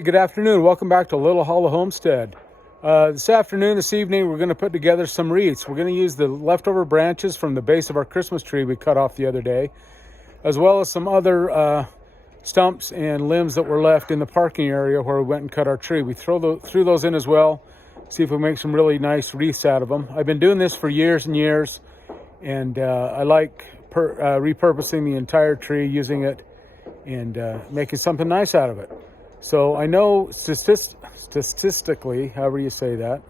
Good afternoon. Welcome back to Little Hollow Homestead. This evening, we're going to put together some wreaths. We're going to use the leftover branches from the base of our Christmas tree we cut off the other day, as well as some other stumps and limbs that were left in the parking area where we went and cut our tree. We threw those in as well, see if we make some really nice wreaths out of them. I've been doing this for years and years, and I like repurposing the entire tree, using it, and making something nice out of it. So I know statistically, however you say that,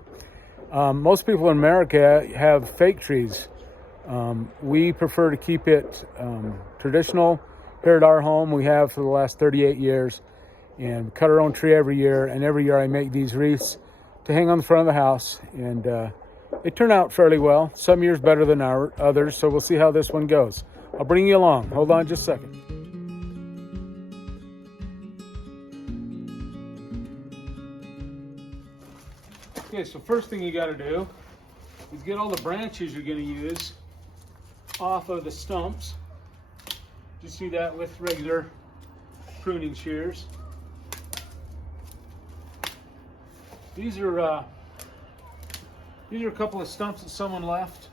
most people in America have fake trees. We prefer to keep it traditional. Here at our home, we have for the last 38 years, and we cut our own tree every year. And every year I make these wreaths to hang on the front of the house, and they turn out fairly well. Some years better than others, so we'll see how this one goes. I'll bring you along. Hold on just a second. Okay, so first thing you got to do is get all the branches you're going to use off of the stumps. Just do that with regular pruning shears. These are a couple of stumps that someone left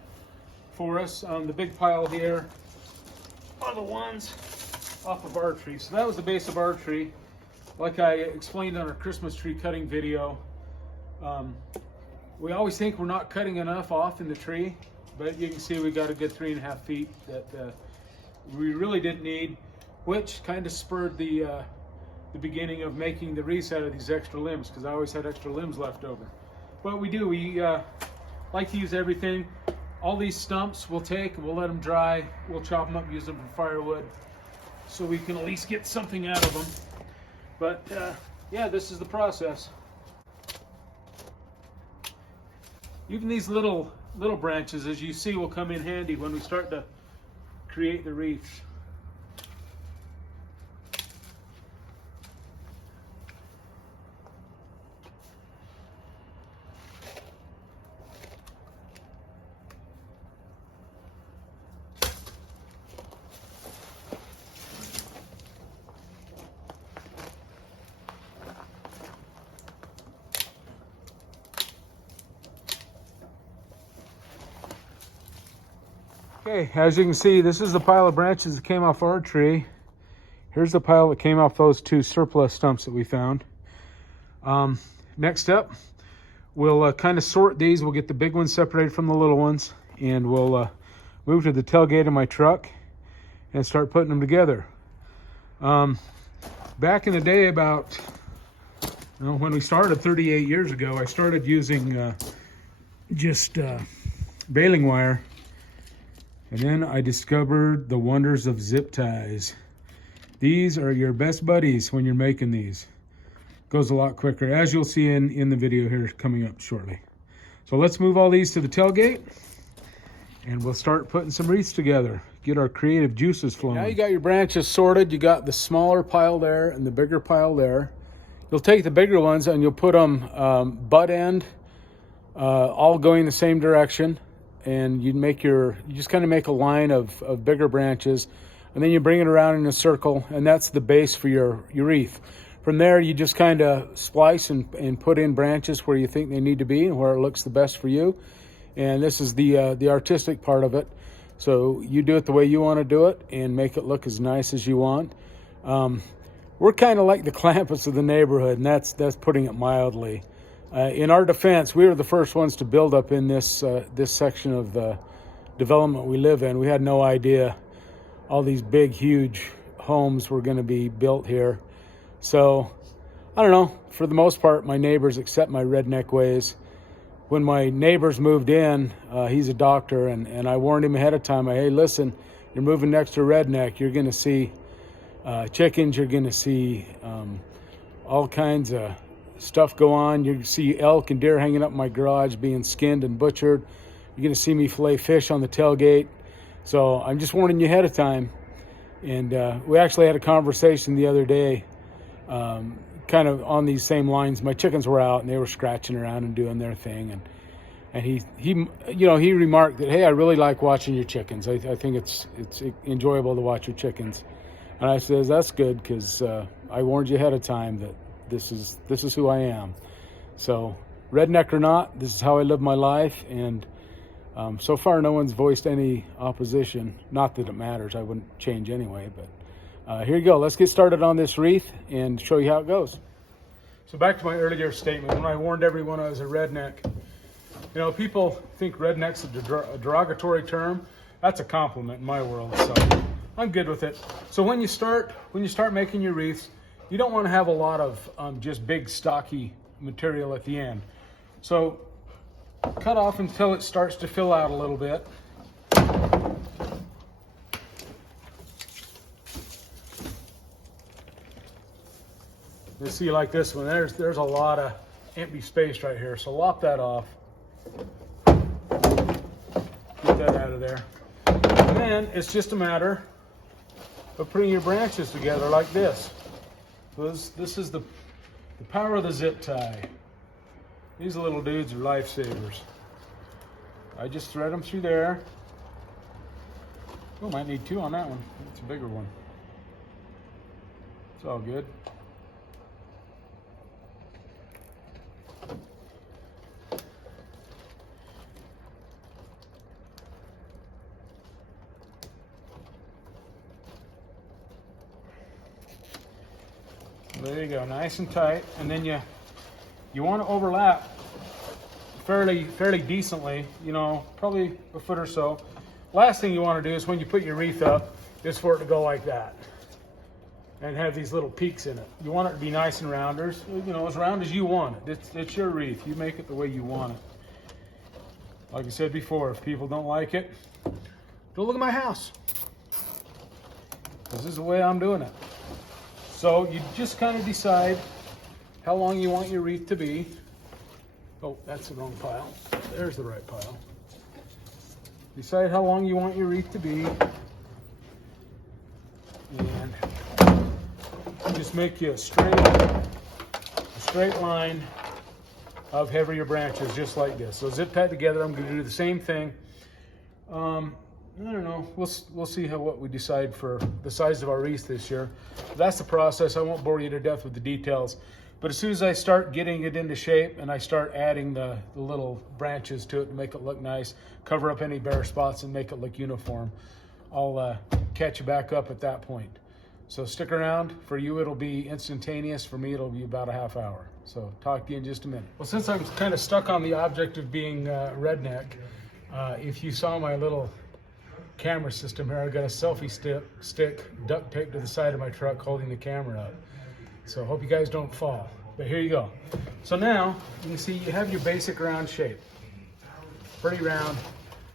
for us. The big pile here are the ones off of our tree. So that was the base of our tree. Like I explained on our Christmas tree cutting video, we always think we're not cutting enough off in the tree, but you can see we got a good 3.5 feet that we really didn't need, which kind of spurred the beginning of making the wreaths out of these extra limbs, because I always had extra limbs left over. But we like to use everything. All these stumps we'll take and we'll let them dry. We'll chop them up, use them for firewood, so we can at least get something out of them. But yeah, this is the process. Even these little branches, as you see, will come in handy when we start to create the wreaths. Okay, as you can see, this is the pile of branches that came off our tree. Here's the pile that came off those two surplus stumps that we found. Next up, we'll kind of sort these. We'll get the big ones separated from the little ones, and we'll move to the tailgate of my truck and start putting them together. Back in the day, about when we started 38 years ago, I started using just baling wire. And then I discovered the wonders of zip ties. These are your best buddies when you're making these. Goes a lot quicker, as you'll see in the video here coming up shortly. So let's move all these to the tailgate, and we'll start putting some wreaths together. Get our creative juices flowing. Now you got your branches sorted. You got the smaller pile there and the bigger pile there. You'll take the bigger ones and you'll put them butt end, all going the same direction. And you just kind of make a line of bigger branches, and then you bring it around in a circle, and that's the base for your wreath. From there, you just kind of splice and put in branches where you think they need to be and where it looks the best for you. And this is the artistic part of it. So you do it the way you want to do it and make it look as nice as you want. We're kind of like the Clampets of the neighborhood, and that's putting it mildly. In our defense, we were the first ones to build up in this section of the development we live in. We had no idea all these big, huge homes were going to be built here. So, I don't know, for the most part, my neighbors accept my redneck ways. When my neighbors moved in, he's a doctor, and I warned him ahead of time, hey, listen, you're moving next to a redneck, you're going to see chickens, you're going to see all kinds of stuff go on. You see elk and deer hanging up in my garage being skinned and butchered. You're going to see me fillet fish on the tailgate. So I'm just warning you ahead of time. And we actually had a conversation the other day, kind of on these same lines. My chickens were out and they were scratching around and doing their thing. And he remarked that, hey, I really like watching your chickens. I think it's enjoyable to watch your chickens. And I says, that's good, because I warned you ahead of time that this is who I am. So redneck or not, this is how I live my life, and so far no one's voiced any opposition. Not that it matters, I wouldn't change anyway, but here you go. Let's get started on this wreath and show you how it goes. So back to my earlier statement, when I warned everyone I was a redneck, you know, people think redneck's a derogatory term. That's a compliment in my world, so I'm good with it. So when you start making your wreaths, you don't want to have a lot of just big stocky material at the end. So cut off until it starts to fill out a little bit. You see, like this one, there's a lot of empty space right here, so lop that off. Get that out of there. And then it's just a matter of putting your branches together like this. This is the power of the zip tie. These little dudes are lifesavers. I just thread them through there. Oh, might need two on that one. It's a bigger one. It's all good. There you go, nice and tight, and then you want to overlap fairly decently, you know, probably a foot or so. Last thing you want to do is when you put your wreath up, is for it to go like that and have these little peaks in it. You want it to be nice and rounders, you know, as round as you want it. It's your wreath. You make it the way you want it. Like I said before, if people don't like it, go look at my house. This is the way I'm doing it. So you just kind of decide how long you want your wreath to be. Oh, that's the wrong pile. There's the right pile. Decide how long you want your wreath to be. And just make you a straight line of heavier branches, just like this. So zip tied together. I'm going to do the same thing. I don't know. We'll see what we decide for the size of our wreath this year. That's the process. I won't bore you to death with the details. But as soon as I start getting it into shape and I start adding the little branches to it to make it look nice, cover up any bare spots and make it look uniform, I'll catch you back up at that point. So stick around. For you, it'll be instantaneous. For me, it'll be about a half hour. So talk to you in just a minute. Well, since I'm kind of stuck on the object of being redneck, if you saw my little camera system here, I've got a selfie stick duct taped to the side of my truck holding the camera up. So I hope you guys don't fall. But here you go. So now you can see you have your basic round shape. Pretty round.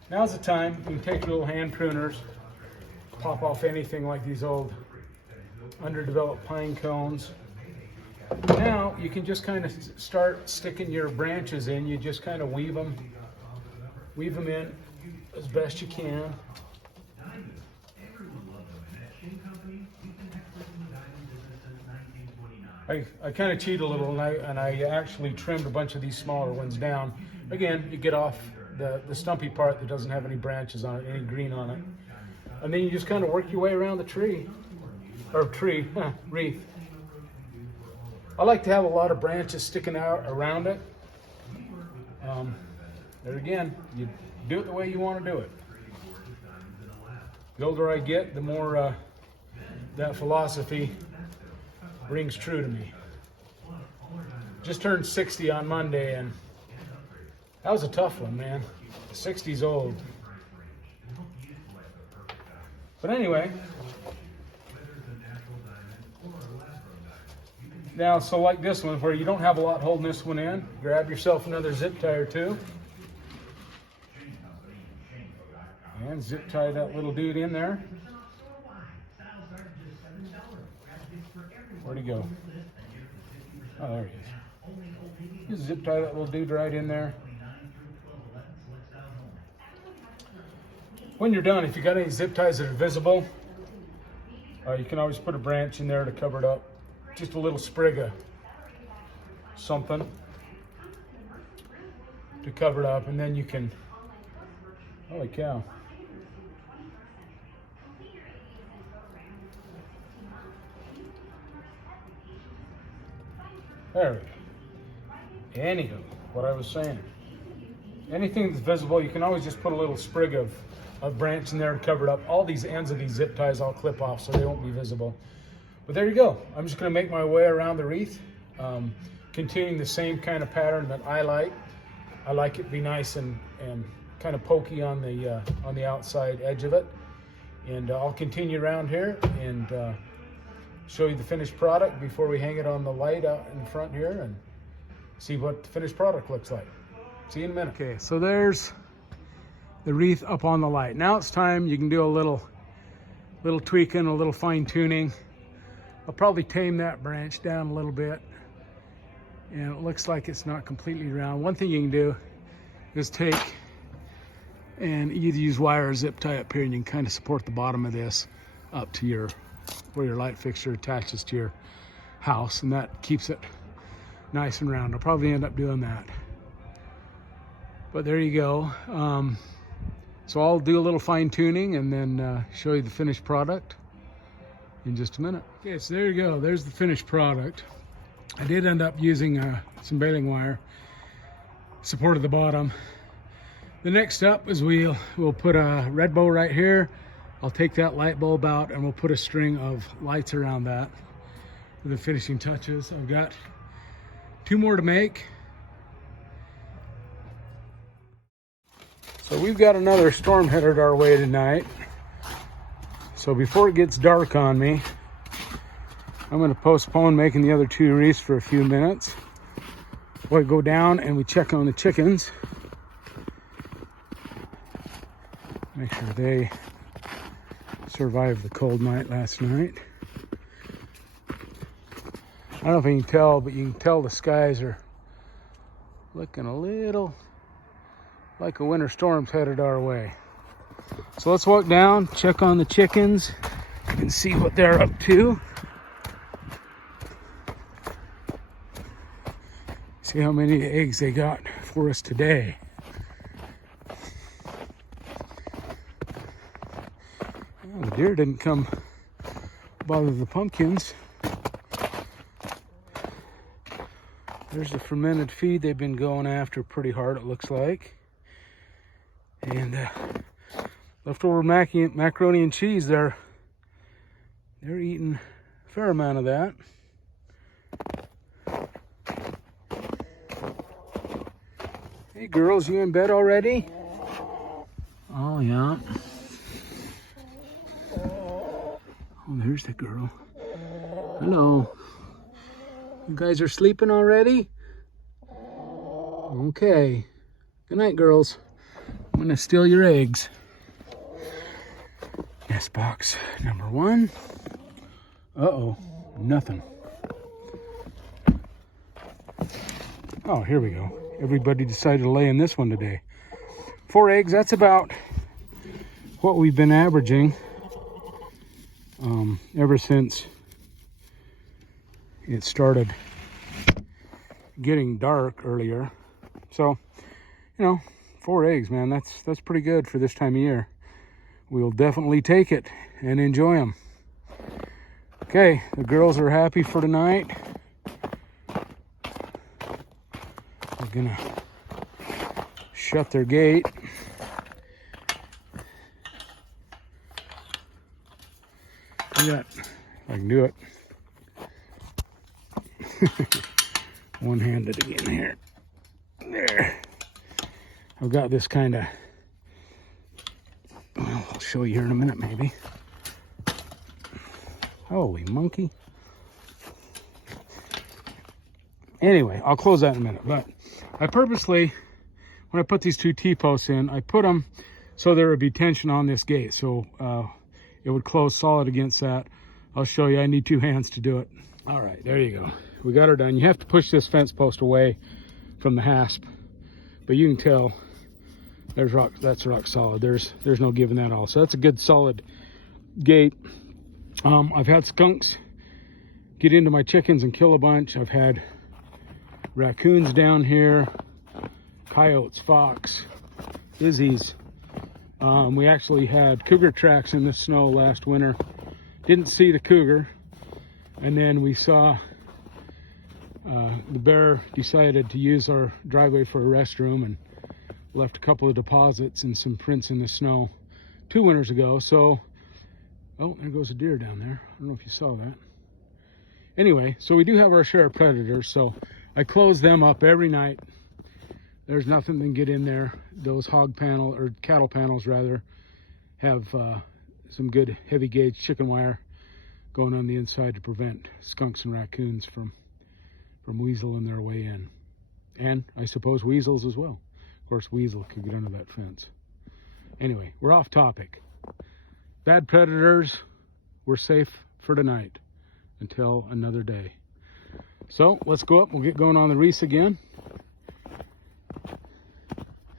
Now's the time you can take your little hand pruners, pop off anything like these old underdeveloped pine cones. Now you can just kind of start sticking your branches in. You just kind of weave them in as best you can. I kind of cheat a little, and I actually trimmed a bunch of these smaller ones down. Again, you get off the stumpy part that doesn't have any branches on it, any green on it. And then you just kind of work your way around the wreath. I like to have a lot of branches sticking out around it. There again, you do it the way you want to do it. The older I get, the more that philosophy rings true to me. Just turned 60 on Monday, and that was a tough one, man. 60's old. But anyway, now, so like this one, where you don't have a lot holding this one in, grab yourself another zip tie or two, and zip tie that little dude in there. Where'd he go? Oh, there he is. Just zip tie that little dude right in there. When you're done, if you got any zip ties that are visible, you can always put a branch in there to cover it up. Just a little sprig of something to cover it up, and then you can, holy cow. There we go. Anywho, what I was saying. Anything that's visible, you can always just put a little sprig of branch in there and cover it up. All these ends of these zip ties I'll clip off so they won't be visible. But there you go. I'm just going to make my way around the wreath, continuing the same kind of pattern that I like. I like it to be nice and kind of pokey on the outside edge of it. And I'll continue around here and show you the finished product before we hang it on the light out in front here and see what the finished product looks like. See you in a minute. Okay, so there's the wreath up on the light. Now it's time you can do a little tweaking, a little fine tuning. I'll probably tame that branch down a little bit. And it looks like it's not completely round. One thing you can do is take and either use wire or zip tie up here, and you can kind of support the bottom of this up to where your light fixture attaches to your house, and that keeps it nice and round. I'll probably end up doing that. But there you go. So I'll do a little fine tuning and then show you the finished product in just a minute. Okay, so there you go. There's the finished product. I did end up using some baling wire, supported the bottom. The next step is we'll put a red bow right here. I'll take that light bulb out and we'll put a string of lights around that for the finishing touches. I've got 2 more to make. So we've got another storm headed our way tonight. So before it gets dark on me, I'm going to postpone making the other 2 wreaths for a few minutes. We go down and we check on the chickens. Make sure they survived the cold night last night. I don't know if you can tell, but you can tell the skies are looking a little like a winter storm's headed our way. So let's walk down, check on the chickens, and see what they're up to. See how many eggs they got for us today. Well, the deer didn't come bother the pumpkins. There's the fermented feed they've been going after pretty hard, it looks like. And leftover macaroni and cheese, they're eating a fair amount of that. Hey girls, you in bed already? Oh yeah. Oh, there's the girl. Hello. You guys are sleeping already? Okay. Good night, girls. I'm gonna steal your eggs. Nest box number 1. Uh-oh, nothing. Oh, here we go. Everybody decided to lay in this one today. 4 eggs, that's about what we've been averaging ever since it started getting dark earlier. So, 4 eggs, man, that's pretty good for this time of year. We'll definitely take it and enjoy them. Okay, the girls are happy for tonight. We're gonna shut their gate. Yeah, I can do it. One-handed again here. There. I've got this kind of, well, I'll show you here in a minute maybe. Holy monkey. Anyway, I'll close that in a minute. But I purposely, when I put these 2 T-posts in, I put them so there would be tension on this gate. So it would close solid against that. I'll show you. I need 2 hands to do it. All right, there you go. We got her done. You have to push this fence post away from the hasp. But you can tell there's rock, that's rock solid. There's no giving that all. So that's a good solid gate. I've had skunks get into my chickens and kill a bunch. I've had raccoons down here, coyotes, fox, izzies. We actually had cougar tracks in the snow last winter. Didn't see the cougar. And then we saw The bear decided to use our driveway for a restroom and left a couple of deposits and some prints in the snow 2 winters ago. So, oh, there goes a deer down there. I don't know if you saw that. Anyway, so we do have our share of predators, so I close them up every night. There's nothing that can get in there. Those hog panel, or cattle panels rather, have some good heavy gauge chicken wire going on the inside to prevent skunks and raccoons from weaseling their way in. And I suppose weasels as well. Of course, weasel could get under that fence. Anyway, we're off topic. Bad predators, we're safe for tonight until another day. So let's go up, we'll get going on the wreaths again.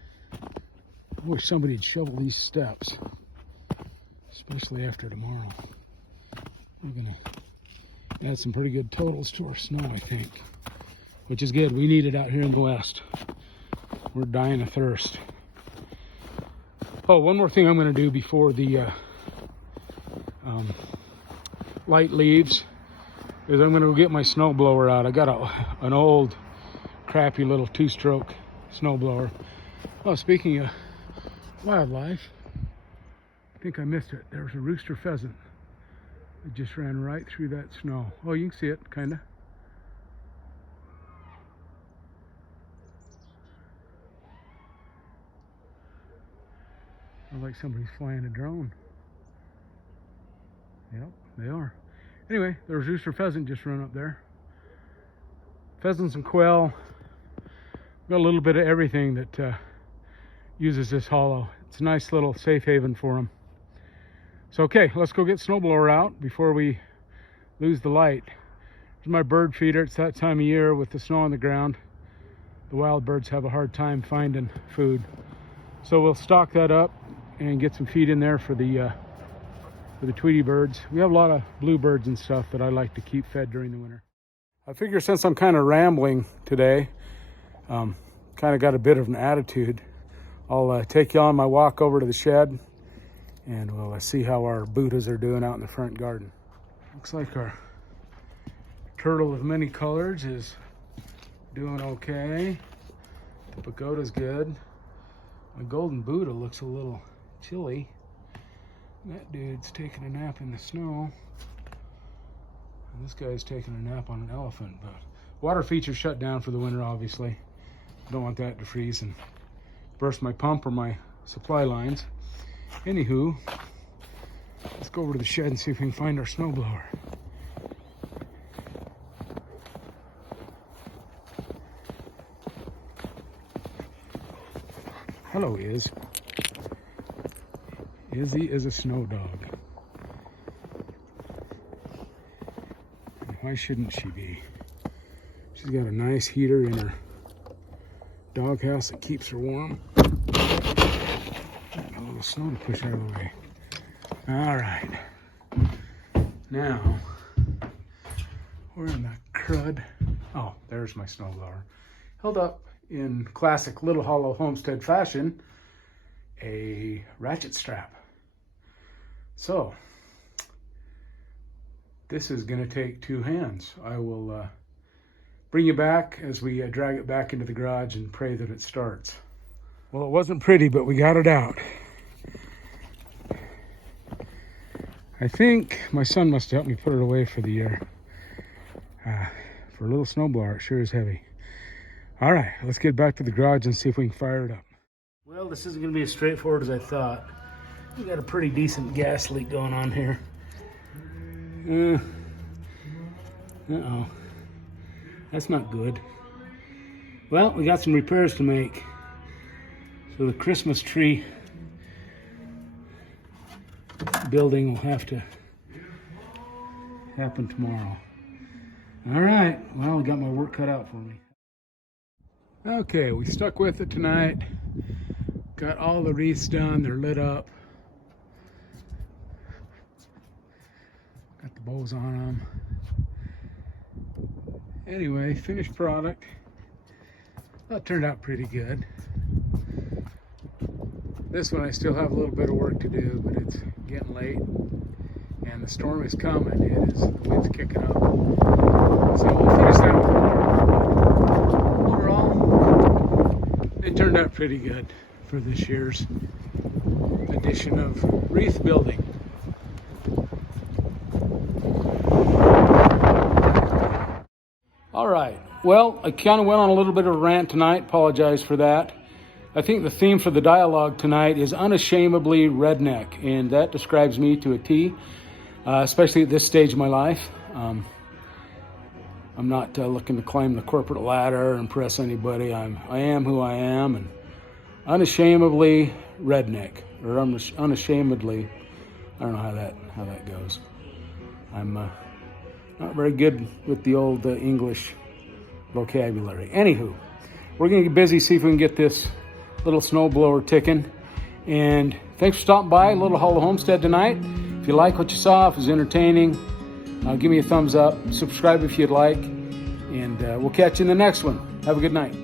I wish somebody'd shovel these steps, especially after tomorrow. We're gonna add some pretty good totals to our snow, I think, which is good. We need it out here in the west. We're dying of thirst. Oh, one more thing I'm gonna do before the light leaves is I'm gonna go get my snow blower out. I got an old, crappy little 2-stroke snow blower. Oh, speaking of wildlife, I think I missed it. There was a rooster pheasant. It just ran right through that snow. Oh, you can see it, kinda. Looks like somebody's flying a drone. Yep, they are. Anyway, there was rooster pheasant just run up there. Pheasants and quail. Got a little bit of everything that uses this hollow. It's a nice little safe haven for them. So okay, let's go get snowblower out before we lose the light. Here's my bird feeder. It's that time of year with the snow on the ground. The wild birds have a hard time finding food. So we'll stock that up and get some feed in there for the Tweety birds. We have a lot of bluebirds and stuff that I like to keep fed during the winter. I figure since I'm kind of rambling today, kind of got a bit of an attitude, I'll take you on my walk over to the shed and we'll see how our Buddhas are doing out in the front garden. Looks like our turtle of many colors is doing okay. The pagoda's good. My golden Buddha looks a little chilly. That dude's taking a nap in the snow. And this guy's taking a nap on an elephant. But water feature shut down for the winter, obviously. Don't want that to freeze and burst my pump or my supply lines. Anywho, let's go over to the shed and see if we can find our snowblower. Hello, Iz. Izzy is a snow dog. And why shouldn't she be? She's got a nice heater in her doghouse that keeps her warm. Got a little snow to push out of the way. All right. Now, we're in the crud. Oh, there's my snowblower. Held up in classic Little Hollow Homestead fashion, a ratchet strap. So, this is going to take 2 hands. I will bring you back as we drag it back into the garage and pray that it starts. Well, it wasn't pretty, but we got it out. I think my son must have helped me put it away for the year. For a little snowblower, it sure is heavy. All right, let's get back to the garage and see if we can fire it up. Well, this isn't going to be as straightforward as I thought. We got a pretty decent gas leak going on here. Uh-oh. That's not good. Well, we got some repairs to make. So the Christmas tree building will have to happen tomorrow. All right, well, I got my work cut out for me. Okay, we stuck with it tonight. Got all the wreaths done, they're lit up. Got the bows on them. Anyway, finished product. That turned out pretty good. This one I still have a little bit of work to do, but it's getting late and the storm is coming. The wind's kicking up. So we'll finish that tomorrow. it turned out pretty good for this year's edition of wreath building. All right, well, I kind of went on a little bit of a rant tonight. Apologize for that. I think the theme for the dialogue tonight is unashamedly redneck, and that describes me to a T, especially at this stage of my life. I'm not looking to climb the corporate ladder or impress anybody. I am who I am, and unashamedly redneck, or unashamedly, I don't know how that goes. I'm not very good with the old English vocabulary. Anywho, we're gonna get busy, see if we can get this little snowblower ticking. And thanks for stopping by Little Hollow Homestead tonight. If you like what you saw, if it was entertaining, give me a thumbs up, subscribe if you'd like, and we'll catch you in the next one. Have a good night.